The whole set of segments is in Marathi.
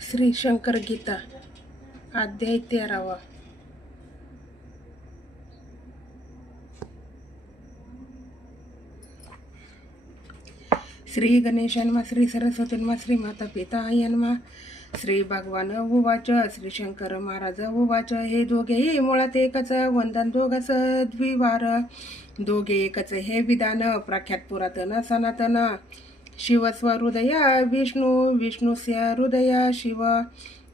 श्री शंकर गीता अध्याय 13वा. श्री गणेशान्मा श्री सरस्वतीन्मा श्री माता पिता यन्मा. श्री भगवान उवाच. श्री शंकर महाराज उवाच. हे दोघेही मुळात एकच, वंदन दोघस द्विवार. दोघे एकच हे विधान, प्रख्यात पुरातन सनातन. शिव स्वहृदया विष्णू, विष्णूस्य हृदया शिव.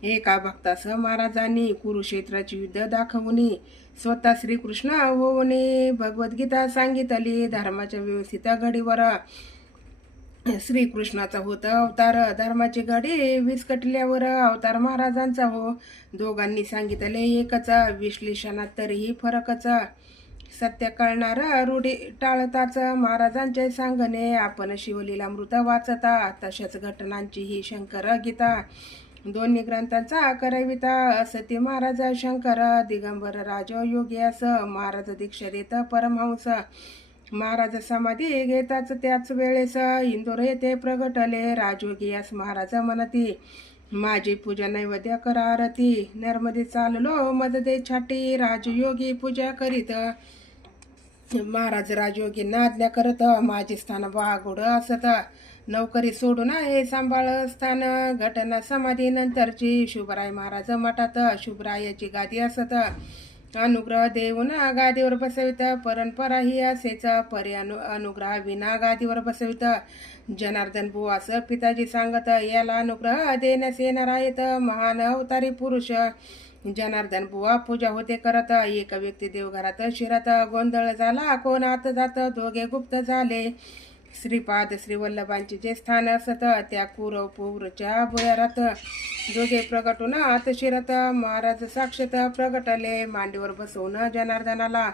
एका भक्तास महाराजांनी कुरुक्षेत्राची युद्ध दाखवून स्वतः श्रीकृष्ण होऊने भगवद्गीता सांगितली. धर्माच्या व्यवस्थित घडीवर श्रीकृष्णाचा होता अवतार. धर्माची घडी विस्कटल्यावर अवतार महाराजांचा हो. दोघांनी सांगितले एकच, विश्लेषणात तरीही फरकच. सत्य कळणारा रूढी टाळताच महाराजांचे सांगणे. आपण शिवलीलामृत वाचता, तशाच घटनांची ही शंकर गीता. दोन्ही ग्रंथांचा कराविता. असती महाराज शंकर, दिगंबर राजयोगी अस. महाराज दीक्षा देत परमहंस. महाराज समाधी घेताच त्याच वेळेस इंदोर येथे प्रगटले. राजयोगीयास महाराज म्हणती, माझी पूजा नैवेद्य करा आरती. नर्मदे चाललो मद दे छाटी. राजयोगी पूजा करीत महाराज राजयोगींना आज्ञा करत. माझे स्थान वाघोड असत. नौकरी सोडून हे सांभाळ स्थान. घटना समाधी नंतरची. शुभराय महाराज मठात. शुभरायाची गादी असत. अनुग्रह देऊन गादीवर बसवित. परंपरा ही असेच. परी अनुग्रह विना गादीवर बसवित. जनार्दन बुवास पिताजी सांगत, याला अनुग्रह देण्यास येणार आहेत महान अवतारी पुरुष. जनार्दन बुवा पूजा होते करत. एक व्यक्ती देवघरात शिरत. गोंधळ झाला, कोण आत जात. दोघे गुप्त झाले. श्रीपाद श्रीवल्लभांचे जे स्थान असत, त्या कुरवपूरच्या भुयारात दोघे प्रगटून आत शिरत. महाराज साक्षात प्रगटले. मांडीवर बसवून जनार्दनाला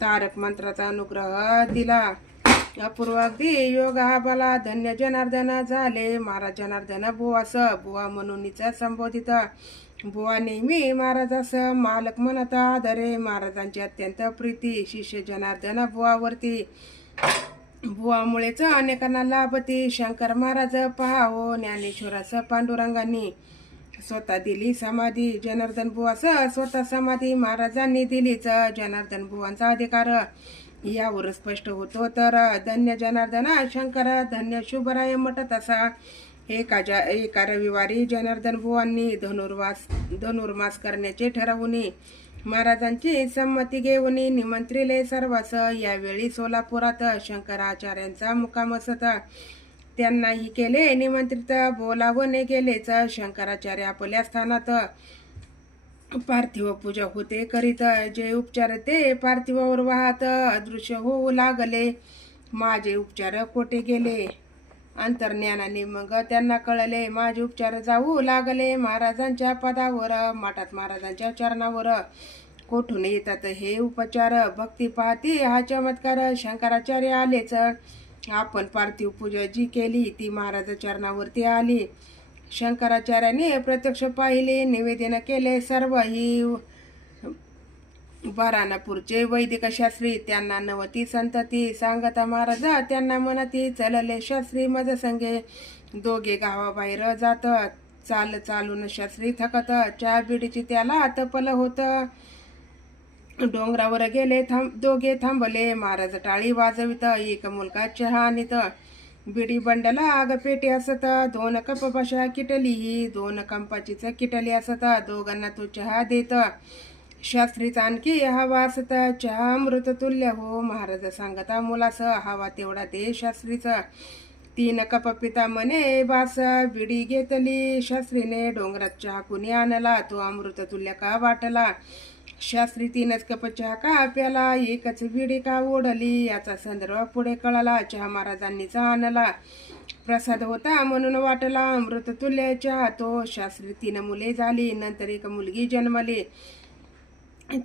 तारक मंत्राचा अनुग्रह दिला. अपूर्व अगदी योग हा बला. धन्य जनार्दन झाले. महाराज जनार्दन बुवास बुवा म्हणूनच संबोधित. बुवा नेहमी महाराजास मालक म्हणत आदरे. महाराजांची अत्यंत प्रीती. शिष्य जनार्दन बुवावरती. बुवामुळेच अनेकांना लाभती. शंकर महाराज पहावो. ज्ञानेश्वरास पांडुरंगांनी स्वतः दिली समाधी. जनार्दन बुवास स्वतः समाधी महाराजांनी दिलीच. जनार्दन बुवांचा अधिकार यावर स्पष्ट होतो तर धन्य जनार्दना शंकर, धन्य शुभराय मठ तसा. एका रविवारी जनार्दन बुवांनी धनुर्मास करण्याचे ठरवून महाराजांची संमती घेऊन निमंत्रिले सर्वांस. यावेळी सोलापुरात शंकराचार्यांचा मुक्काम असता. त्यांनाही केले निमंत्रित. बोलावणे गेलेच. शंकराचार्य आपल्या स्थानात पार्थिव पूजा होते करीत. जे उपचार ते पार्थिवावर वाहत अदृश्य होऊ लागले. माझे उपचार कोठे गेले अंतर्ज्ञानाने मग त्यांना कळले. माझे उपचार जाऊ लागले महाराजांच्या पदावर. मठात महाराजांच्या चरणावर कोठून येतात हे उपचार. भक्ती पाहती हा चमत्कार. शंकराचार्य आलेच. आपण पार्थिव पूजा जी केली ती महाराज चरणावरती आली. शंकराचार्याने प्रत्यक्ष पाहिले, निवेदन केले. सर्व ही बारानापूरचे वैदिक शास्त्री. त्यांना नवती संतती. सांगता महाराज त्यांना म्हणती, चलले शास्त्री मज संगे. दोघे गावाबाहेर जात. चालून शास्त्री थकत. चहा बिडीची त्याला तपल होत. डोंगरावर गेले. दोघे थांबले. महाराज टाळी वाजवित. एक मुलगा चहा आणीत. बिडी बंडला आग पेटी असत. 2 कप बशा किटली ही 2 कंपाचीच किटली असत. दोघांना तो चहा देत. शास्त्रीचा आणखी हवा असत. चहा अमृत तुल्य हो. महाराज सांगता मुलास, हवा तेवढा दे शास्त्रीचा. 3 कप पिता म्हणे बास. बिडी घेतली शास्त्रीने. डोंगरात चहा कुणी आणला, तो अमृत तुल्य का वाटला. शास्त्री 3च कप चहा का प्याला, एकच बिडी का ओढली. याचा संदर्भ पुढे कळाला. चहा महाराजांनीच आणला. प्रसाद होता म्हणून वाटला. अमृत तुल्य चहा तो. शास्त्री 3 मुले झाली. नंतर एक मुलगी जन्मली.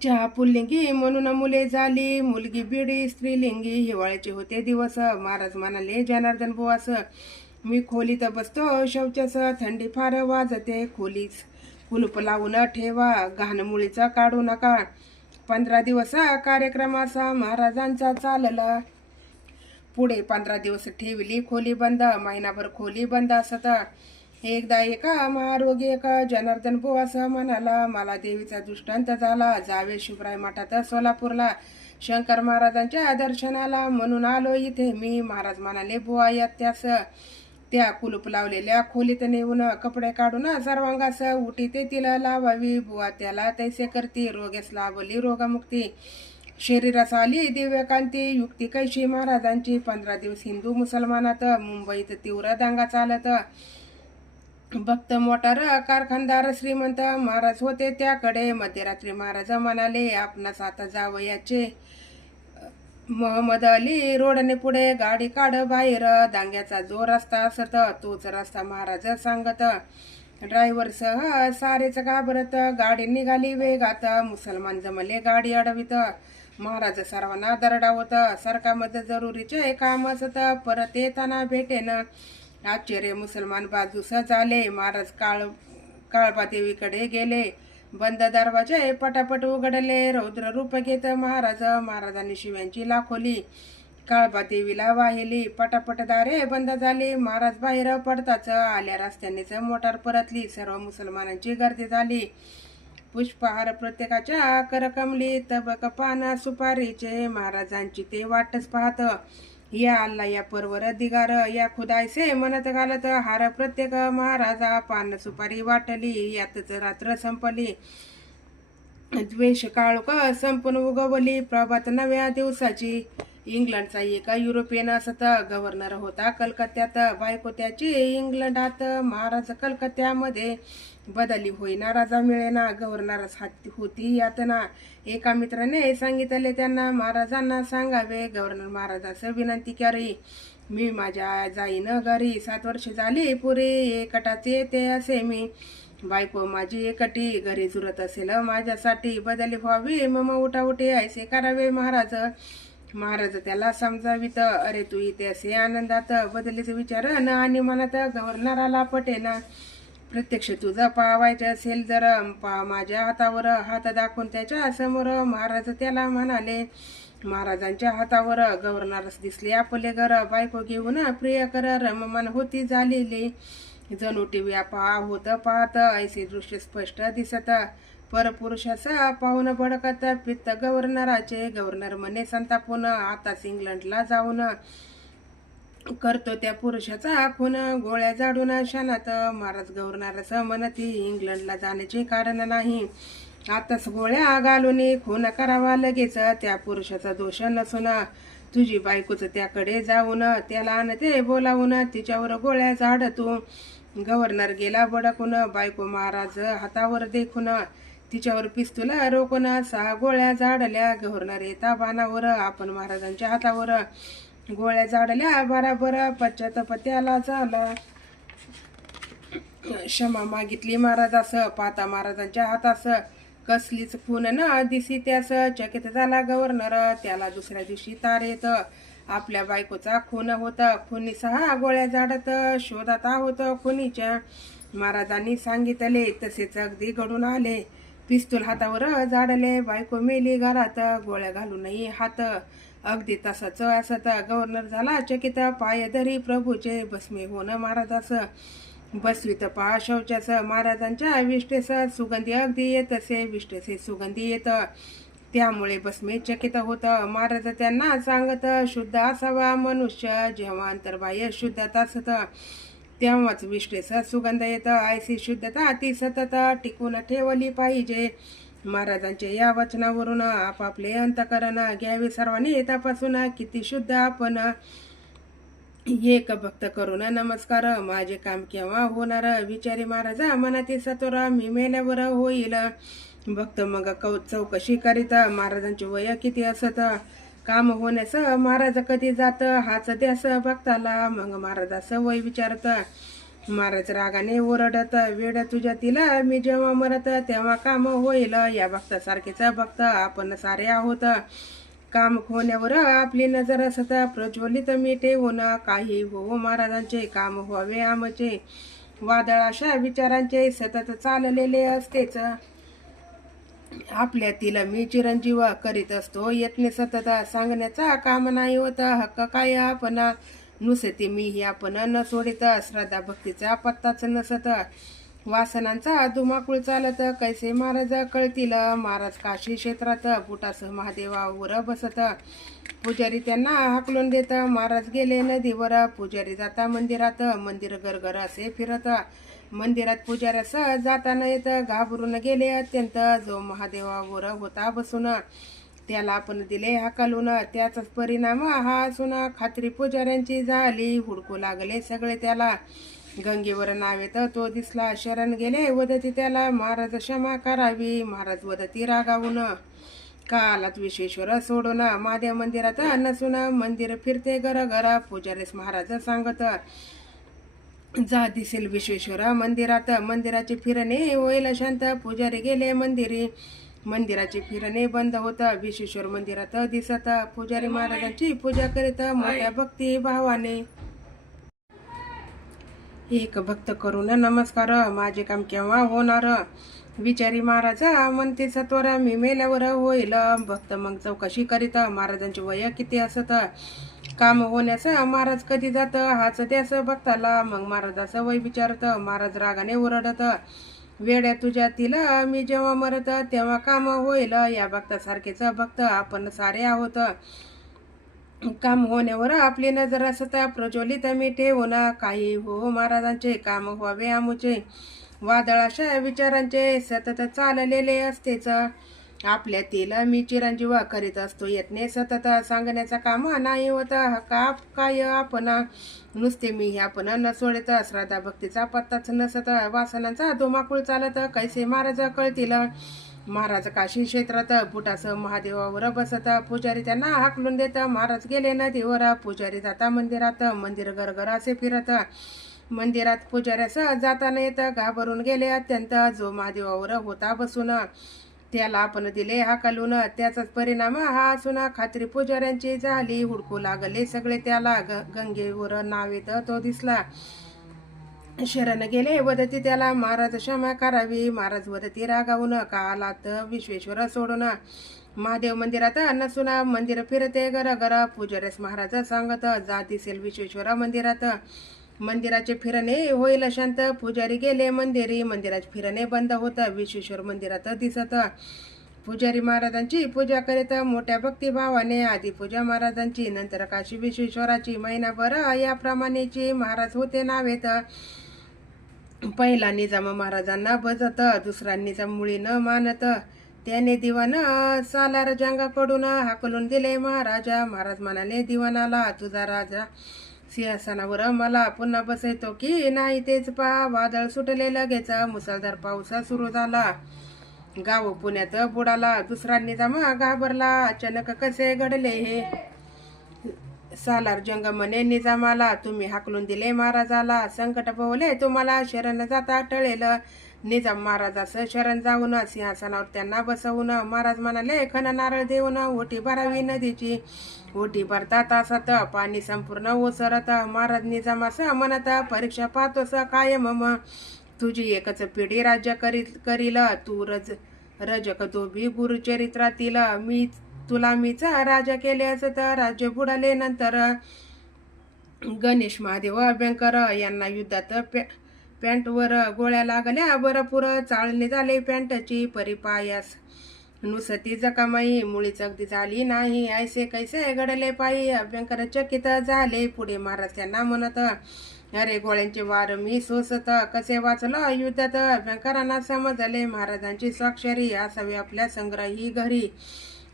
चहा पुल्लिंगी म्हणून मुले झाली. मुलगी बिडी स्त्रीलिंगी. हिवाळ्याचे होते दिवस. महाराज म्हणाले जनार्दन बुवास, मी खोलीत बसतो शौचास. थंडी फार वाजते. खोलीस कुलूप लावून ठेवा. घाणमुळीचा काढू नका. 15 दिवस कार्यक्रम असा महाराजांचा चालला. पुढे 15 दिवस ठेवली खोली बंद. महिनाभर खोली बंद असत. एकदा एका महारोगी एका जनार्दन बुवास म्हणाला, मला देवीचा दृष्टांत झाला, जावे शिवराय मठात सोलापूरला शंकर महाराजांच्या दर्शनाला, म्हणून आलो इथे मी. महाराज म्हणाले, बुवा या त्या कुलूप लावलेल्या खोलीत नेऊन कपडे काढून सर्वांगास उटी तेथील लावावी. बुवा त्याला तैसे करती, रोगेस लाभली रोगमुक्ती, शरीरास आली दिव्यकांती. युक्ती कैशी महाराजांची, 15 दिवस हिंदू मुसलमानात, मुंबईत तीव्र दांगा चालत. भक्त मोटार कारखानदार श्रीमंत महाराज होते त्याकडे. मध्यरात्री महाराज म्हणाले, आपणास आता जावयाचे. मोहम्मद अली रोडने पुढे, गाडी काढ बाहेर, दांग्याचा जो रस्ता असत तोच रस्ता महाराज सांगत. ड्रायव्हरसह सारेच घाबरत, गाडी निघाली वेगात, मुसलमान जमले गाडी अडवित. महाराज सर्वांना दरडावत, सरकारमध्ये जरुरीचे काम असत, परत येताना भेटेन. आश्चर्य मुसलमान बाजूस झाले, महाराज काळबादेवीकडे गेले. बंद दरवाजे पटापट उघडले, रौद्र रूप घेत महाराजांनी शिव्यांची लाखोली काळबादेवीला वाहिली. पटापट दारे बंद झाली, महाराज बाहेर पडताच आल्या रस्त्यानेच मोटार परतली. सर्व मुसलमानांची गर्दी झाली, पुष्पहार प्रत्येकाच्या करकमली, तबक पाना सुपारीचे, महाराजांची ते वाटच पाहत. या अल्ला या परवर दिगार, या खुदायसे म्हणत घालत हार प्रत्येक महाराजा. पान सुपारी वाटली, यातच रात्र संपली. द्वेष काळोख संपून उगवली, प्रभात नव्या दिवसाची. इंग्लंडचा एका युरोपियन असत, गव्हर्नर होता कलकत्त्यात. बायको त्याची इंग्लंडात, महाराज कलकत्त्यामध्ये. बदली होईना, राजा मिळेना, गव्हर्नरच होती यातना. एका मित्राने सांगितले त्यांना, महाराजांना सांगावे. गव्हर्नर महाराजास विनंती करी, मी माझ्या जाईन घरी, 7 वर्ष झाली पुरी, एकटाचे येते असे मी. बायको माझी एकटी, घरी जुरत असेल माझ्यासाठी, बदली व्हावी मम उठाउठी ऐसे करावे महाराज. महाराज त्याला समजावित, अरे तू इथे असे आनंदात, बदलीचे विचार न आणि मनात गव्हर्नराला पटेना. प्रत्यक्ष तुझा पावायचे असेल जर पा माझ्या हातावर. हात दाखवून त्याच्या समोर महाराज त्याला म्हणाले. महाराजांच्या हातावर गव्हर्नरस दिसले आपले घर. बायको घेऊन प्रिय कर रममान होती झालेली, जणू टीव्ही होत पाहत ऐसे दृश्य स्पष्ट दिसत. परपुरुषाचा पाहून भडकत पित्त गव्हर्नराचे. गव्हर्नर म्हणे संतापून, आताच इंग्लंडला जाऊन करतो त्या पुरुषाचा खून, गोळ्या जाडून शानात. महाराज गव्हर्नरच म्हणती, इंग्लंडला जाण्याचे कारण नाही, आताच गोळ्या घालून खून करावा लगेच. त्या पुरुषाचा दोष नसून तुझी बायकोच त्याकडे जाऊन त्याला आणते बोलावून, तिच्यावर गोळ्या झाड तू. गव्हर्नर गेला बडकून, बायको महाराज हातावर देखून, तिच्यावर पिस्तूल रोखून 6 गोळ्या झाडल्या. गव्हर्नर येता बाणावर, आपण महाराजांच्या हातावर गोळ्या झाडल्या बराबर. पश्चाताप त्याला झाला, क्षमा मागितली महाराजास. पाहता महाराजांच्या हातास कसलीच खून न दिसी त्यास. चकित झाला गव्हर्नर, त्याला दुसऱ्या दिवशी तार येत. आपल्या बायकोचा खून होता, खुनी 6 गोळ्या झाडत शोधात आहोत खुनीच्या. महाराजांनी सांगितले तसेच अगदी घडून आले. पिस्तूल हातावर झाडले, बायको मेली घरात, गोळ्या घालूनही हात अगदी तसाच असत. गव्हर्नर झाला चकित, पाय धरी प्रभूचे भस्मे होणं महाराजास. बसवीत पहा शौचास, महाराजांच्या विष्टेस सुगंधी अगदी येत असे, विष्टेसे सुगंधी येत, त्यामुळे भस्मे चकित होत. महाराज त्यांना सांगत, शुद्ध असावा मनुष्य, जेव्हा अंतर्बाह्य शुद्धता असत तेव्हाच विष्टेस सुगंध येत. ऐसी शुद्धता ती सतत टिकून ठेवली पाहिजे. महाराजांच्या या वचनावरून आपापले अंतकरण घ्यावे सर्वांनी तपासून, किती शुद्ध आपण. एक भक्त करून नमस्कार, माझे काम केव्हा होणार, विचारी महाराजा मनाती सतोरा, मी मेल्यावर होईल. भक्त मग चौकशी करीत, महाराजांचे वय किती असत, काम होण्यास महाराज कधी जात, हाच द्यास भक्ताला. मग महाराजास वय विचारत. महाराज रागाने ओरडत, वेड तुझ्या तिला, मी जेव्हा मरत तेव्हा काम होईल. या भक्तासारखेच भक्त आपण सारे आहोत. काम होण्यावर आपली नजर असत, प्रज्वलित मी ठेवून, काही हो महाराजांचे काम व्हावे आमचे. वादळ अशा विचारांचे सतत चाललेले असतेच. आपल्यातील मी चिरंजीव करीत असतो यत्ने सतत, सांगण्याचा काम नाही होत, हक्क काय आपणा. नुसते मी ही आपण न सोडित श्रद्धा भक्तीचा पत्ताच नसत वासनांचा धुमाकूळ चालत कैसे महाराज कळतील महाराज काशी क्षेत्रात बुटासह महादेवावर बसत पुजारी त्यांना हाकलून देत महाराज गेले नदीवर पुजारी जाता मंदिरात मंदिर गरगर असे फिरत मंदिरात पुजाऱ्यास जाता न येत घाबरून गेले अत्यंत जो महादेवावर होता बसून त्याला आपण दिले हाकालून त्याचाच परिणाम हा असून खात्री पुजाऱ्यांची झाली हुडकू लागले सगळे त्याला गंगेवर नावेत तो दिसला शरण गेले वदती त्याला महाराज क्षमा करावी महाराज वदती रागावून कालात विश्वेश्वर सोडून महादेव मंदिरात नसून मंदिर फिरते घर पुजारीस महाराज सांगत जा दिसेल विश्वेश्वर मंदिरात मंदिराचे फिरणे होईल शांत पुजारी गेले मंदिराचे फिरणे बंद होत विश्वेश्वर मंदिरात दिसत पुजारी महाराजांची पूजा करीत मोठ्या भक्ती भावाने एक भक्त करून नमस्कार माझे काम केव्हा होणार विचारी महाराज म्हणते सत्वर मी मेल्यावर होईल भक्त मग चौकशी करीत महाराजांचे वय किती असत काम होण्याचं महाराज कधी जात हाच त्यास भक्ताला मग महाराजाचं वय विचारत महाराज रागाने ओरडत वेड्या तुझ्या तिला मी जेव्हा मरत तेव्हा काम होईल या भक्तासारखेच भक्त आपण सारे आहोत काम होण्यावर आपली नजर असत प्रज्वलित मी ठेवून काही हो महाराजांचे काम व्हावे आमुचे वादळाशा विचारांचे सतत चाललेले असतेच आपल्यातील मी चिरंजीव करीत असतो यत्ने सतत सांगण्याचा काम नाही होत का काय आपण नुसते मी आपण न सोडत श्रद्धा भक्तीचा पत्ताच नसत वासनांचा धुमाकूळ चालत कैसे महाराज कळतील महाराज काशी क्षेत्रात बुटासह महादेवावर बसत पुजारी त्यांना हाकलून देत महाराज गेले नदीवर पुजारी जाता मंदिरात मंदिर गरगर असे फिरत मंदिरात पुजाऱ्यास जाताना येत घाबरून गेले अत्यंत जो महादेवावर होता बसून त्याला आपण दिले हाकलून त्याचाच परिणाम हा असून खात्री पुजाऱ्यांची झाली हुडकू लागले सगळे त्याला गंगेवर नावेत तो दिसला शरण गेले वदती त्याला महाराज क्षमा करावी महाराज वदती रागावून कालात विश्वेश्वर सोडून महादेव मंदिरात नसून मंदिर फिरते घर पुजाऱ्यास महाराज सांगत जा दिसेल विश्वेश्वर मंदिरात मंदिराचे फिरणे होईल शांत पुजारी गेले मंदिराचे फिरणे बंद होत विश्वेश्वर मंदिरात दिसत पुजारी महाराजांची पूजा करीत मोठ्या भक्तिभावाने आधी पूजा महाराजांची नंतर काशी विश्वेश्वराची महिनाभर याप्रमाणेची महाराज होते नावेत पहिला निजाम महाराजांना भजत दुसरा निजाम मुळी न मानत त्याने दिवान सालार जंगाकडून हाकलून दिले महाराज म्हणाले दिवानाला तुझा राजा सिंहासनावर मला पुन्हा बसवतो की नाही तेच पहा वादळ सुटले लगेच मुसळधार पाऊस सुरू झाला गाव पुण्यात बुडाला दुसरा निजाम घाबरला अचानक कसे घडले हे सालार जंग म्हणे निजामाला तुम्ही हाकलून दिले महाराजाला संकट पोवले तुम्हाला शरण जाता टळेल निजाम महाराजास शरण जाऊन सिंहासनावर त्यांना बसवून महाराज म्हणाले खण नारळ देऊन ओटी भरावी नदीची ओटी भरता तासात पाणी संपूर्ण ओसरत महाराज निजामास म्हणत परीक्षा पाहतोस कायम तुझी एकच पिढी राज्य करील तू रजक धोबी गुरुचरित्रातील मीच राजा केले असत राज्य बुडाले नंतर गणेश महादेव अभ्यंकर यांना युद्धात पॅन्टवर गोळ्या लागल्या भरपूर चाळणी झाले पॅन्टची परिपायास नुसती जखमाई मुळीच अगदी झाली नाही ऐसे कैसे घडले पायी अभ्यंकर चकित झाले पुढे महाराज त्यांना म्हणत अरे गोळ्यांचे वार मी सोसत कसे वाचलं युद्धात अभ्यंकरांना समजले महाराजांची स्वाक्षरी असावी आपल्या संग्रही घरी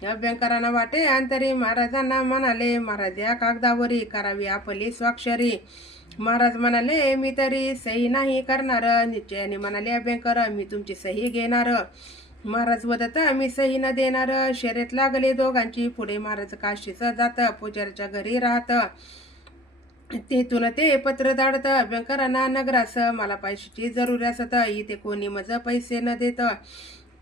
अभ्यंकरांना वाटे अंतरी महाराजांना म्हणाले महाराज या कागदावरी करावी आपली स्वाक्षरी महाराज म्हणाले मी तरी सही नाही करणार निश्चयाने म्हणाले अभ्यंकर मी तुमची सही घेणार महाराज वदत मी सही न देणार शर्यत लागले दोघांची पुढे महाराज काशीच जात पुजाऱ्याच्या घरी राहत तेथून ते पत्र धाडत अभ्यंकरांना नगरास मला पैशाची जरूर असत इथे कोणी मज पैसे न देत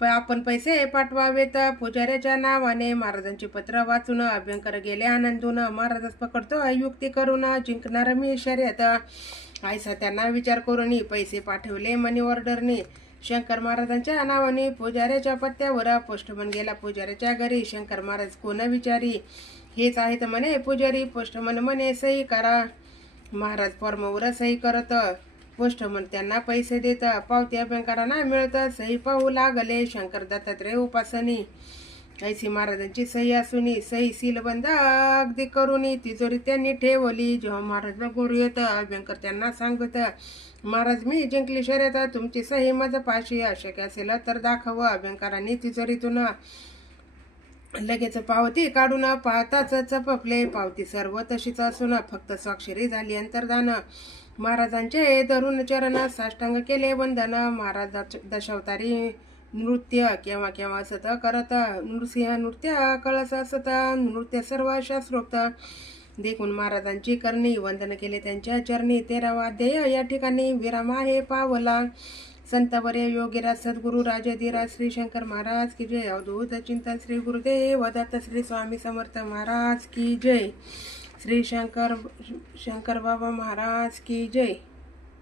आपण पैसे पाठवावेत पुजाऱ्याच्या नावाने महाराजांचे पत्र वाचून अभ्यंकर गेले आनंदून महाराजास पकडतो युक्ती करून जिंकणार मी शर्यत आयसा त्यांना विचार करून पैसे पाठवले मनी ऑर्डरने शंकर महाराजांच्या नावाने पुजाऱ्याच्या पत्त्यावर पोस्टमन गेला पुजाऱ्याच्या घरी शंकर महाराज कोण विचारी हेच आहेत म्हणे पुजारी पोस्टमन म्हणे सही करा महाराज फॉर्मवर सही करत, पोस्टमन त्यांना पैसे देत, पावत्या बँकांना मिळत, सही पाहू लागले शंकर दत्तात्रय उपासनी. ऐसी महाराजांची सही असून सही सीलबंद अगदी करून तिजोरी त्यांनी ठेवली. जेव्हा महाराजला गोरू येतं, बँकर त्यांना सांगत, महाराज मी जिंकली शर्यत, तुमची सही माझं पाशी, अशक्य असेल तर दाखव. बँकरांनी तिजोरीतून लगेच पावती काढून पाहताच चपपले. पावती सर्व तशीच असून फक्त स्वाक्षरी झाली अंतर्धान. महाराजांचे धरून चरण साष्टांग केले वंदन. महाराज दशावतारी नृत्य केव्हा केव्हा असत करत, नृसिंह नृत्य कळस असत, नृत्य सर्व शास्त्रोक्त. देखून महाराजांची करणी वंदन केले त्यांच्या चरणी. 13वा अध्याय या ठिकाणी विराम आहे पावला. संतवर्य योगीराज सद्गुरु राजधीराज श्री शंकर महाराज की जय. अवधूत चिंतन श्री गुरुदेव दत्त श्री स्वामी समर्थ महाराज की जय. श्री शंकर बाबा महाराज की जय.